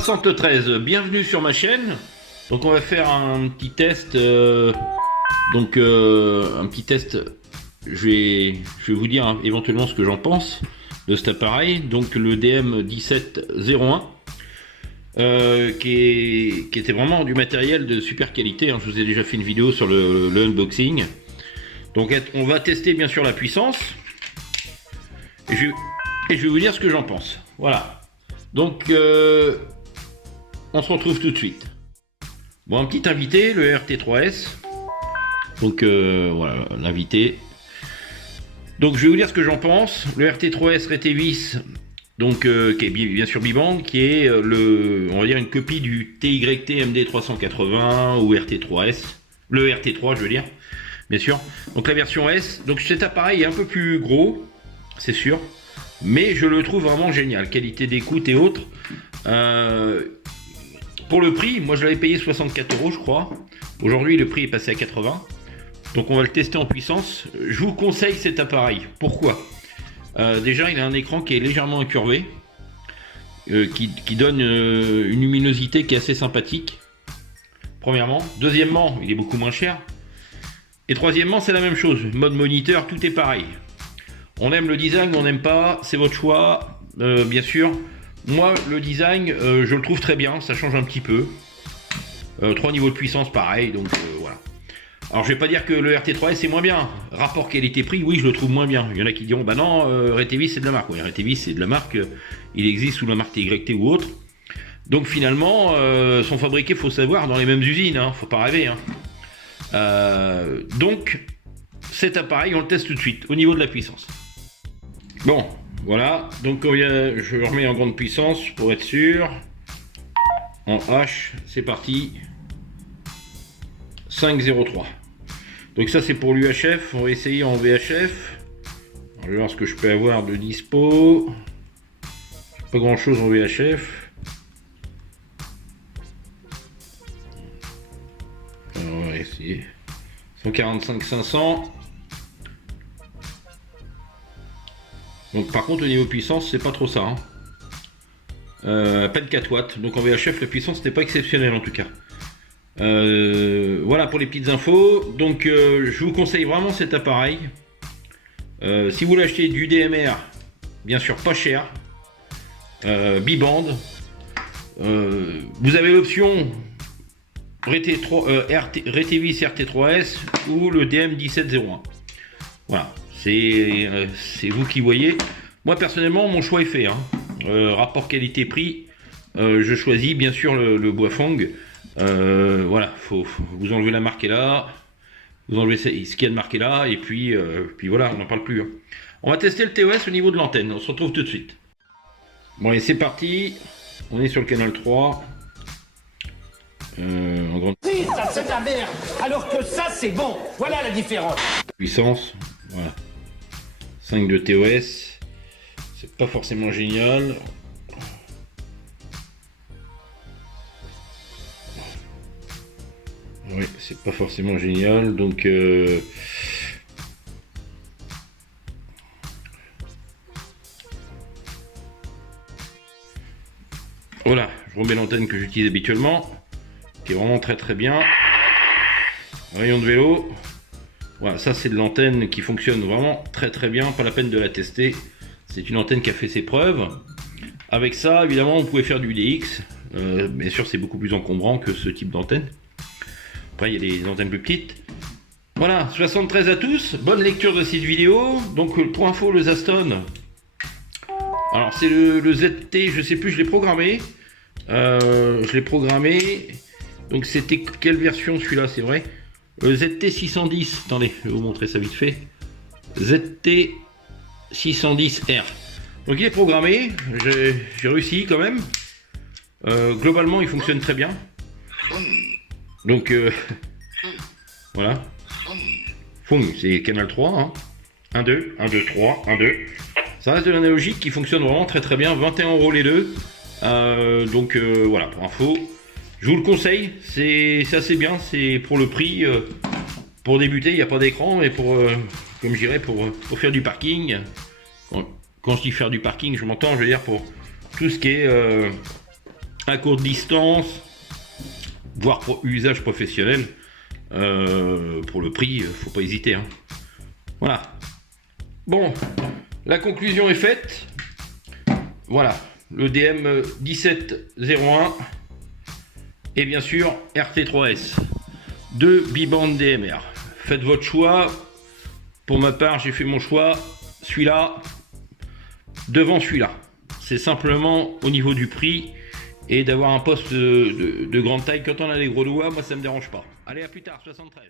73, bienvenue sur ma chaîne. Donc on va faire un petit test. Un petit test. Je vais vous dire éventuellement ce que j'en pense de cet appareil. Donc le DM1701, qui était vraiment du matériel de super qualité. Hein. Je vous ai déjà fait une vidéo sur le unboxing. Donc on va tester bien sûr la puissance. Et je vais vous dire ce que j'en pense. Voilà. Donc on se retrouve tout de suite. Bon, un petit invité, le RT3S. Donc voilà, l'invité. Donc je vais vous dire ce que j'en pense. Le RT3S Retevis, donc qui est bien sûr Bibang, qui est on va dire une copie du TYT MD380 ou RT3S. Le RT3, je veux dire, bien sûr. Donc la version S. Donc cet appareil est un peu plus gros, c'est sûr. Mais je le trouve vraiment génial. Qualité d'écoute et autres. Pour le prix, moi je l'avais payé 64 €, je crois. Aujourd'hui, le prix est passé à 80. Donc on va le tester en puissance. Je vous conseille cet appareil. Pourquoi? Déjà, il a un écran qui est légèrement incurvé, qui donne une luminosité qui est assez sympathique. Premièrement. Deuxièmement, il est beaucoup moins cher. Et troisièmement, c'est la même chose. Mode moniteur, tout est pareil. On aime le design, on n'aime pas, c'est votre choix, bien sûr. Moi, le design, je le trouve très bien, ça change un petit peu. 3 niveaux de puissance, pareil, donc voilà. Alors, je vais pas dire que le RT3S est moins bien. Rapport qualité-prix, oui, je le trouve moins bien. Il y en a qui diront, bah non, Retevis, c'est de la marque. Oui, Retevis, c'est de la marque, il existe sous la marque TYT ou autre. Donc, finalement, sont fabriqués, faut savoir, dans les mêmes usines, hein, faut pas rêver. Hein. Donc, cet appareil, on le teste tout de suite, au niveau de la puissance. Bon, voilà, donc je le remets en grande puissance pour être sûr. En H, c'est parti. 5,03. Donc ça c'est pour l'UHF, on va essayer en VHF. Alors, je vais voir ce que je peux avoir de dispo. Pas grand chose en VHF. Alors, on va essayer. 145-500. Donc par contre au niveau puissance c'est pas trop ça, hein. À peine 4 watts, donc en VHF la puissance n'est pas exceptionnelle en tout cas. Voilà pour les petites infos. Donc je vous conseille vraiment cet appareil. Si vous l'achetez du DMR, bien sûr pas cher, Biband, vous avez l'option Retevis RT3S ou le DM1701. Voilà. C'est vous qui voyez. Moi personnellement mon choix est fait, hein. Rapport qualité-prix, je choisis bien sûr le Boifeng. Voilà, faut vous enlever la marque est là, vous enlevez ce qu'il y a de marqué là, et puis voilà, on n'en parle plus, hein. On va tester le TOS au niveau de l'antenne, on se retrouve tout de suite. Bon allez, c'est parti, on est sur le canal 3. En grande Ça c'est de la merde, alors que ça c'est bon, voilà la différence. Puissance, voilà. 5 de TOS, c'est pas forcément génial. Oui, c'est pas forcément génial, donc voilà, je remets l'antenne que j'utilise habituellement, qui est vraiment très très bien. Rayon de vélo. Voilà, ça c'est de l'antenne qui fonctionne vraiment très très bien, pas la peine de la tester. C'est une antenne qui a fait ses preuves. Avec ça, évidemment, vous pouvez faire du DX. Bien sûr, c'est beaucoup plus encombrant que ce type d'antenne. Après, il y a des antennes plus petites. Voilà, 73 à tous. Bonne lecture de cette vidéo. Donc, pour info, le Zaston. Alors, c'est le ZT, je sais plus, je l'ai programmé. Donc, c'était quelle version celui-là, c'est vrai? Le ZT610, attendez, je vais vous montrer ça vite fait. ZT610R. Donc il est programmé, j'ai réussi quand même. Globalement il fonctionne très bien. Donc voilà. Fung, c'est canal 3. Hein. 1, 2, 1, 2, 3, 1, 2. Ça reste de l'analogique qui fonctionne vraiment très très bien. 21 € les deux. Donc voilà, pour info. Je vous le conseille, c'est assez bien, c'est pour le prix, pour débuter, il n'y a pas d'écran, mais pour, comme je dirais, pour faire du parking, quand je dis faire du parking, je m'entends, je veux dire pour tout ce qui est à courte distance, voire pour usage professionnel. Pour le prix, faut pas hésiter, hein. Voilà. Bon, la conclusion est faite. Voilà, le DM 1701 et bien sûr RT3S, 2 bibandes DMR. Faites votre choix. Pour ma part, j'ai fait mon choix, celui-là devant celui-là. C'est simplement au niveau du prix et d'avoir un poste de grande taille. Quand on a des gros doigts, moi ça me dérange pas. Allez, à plus tard, 73.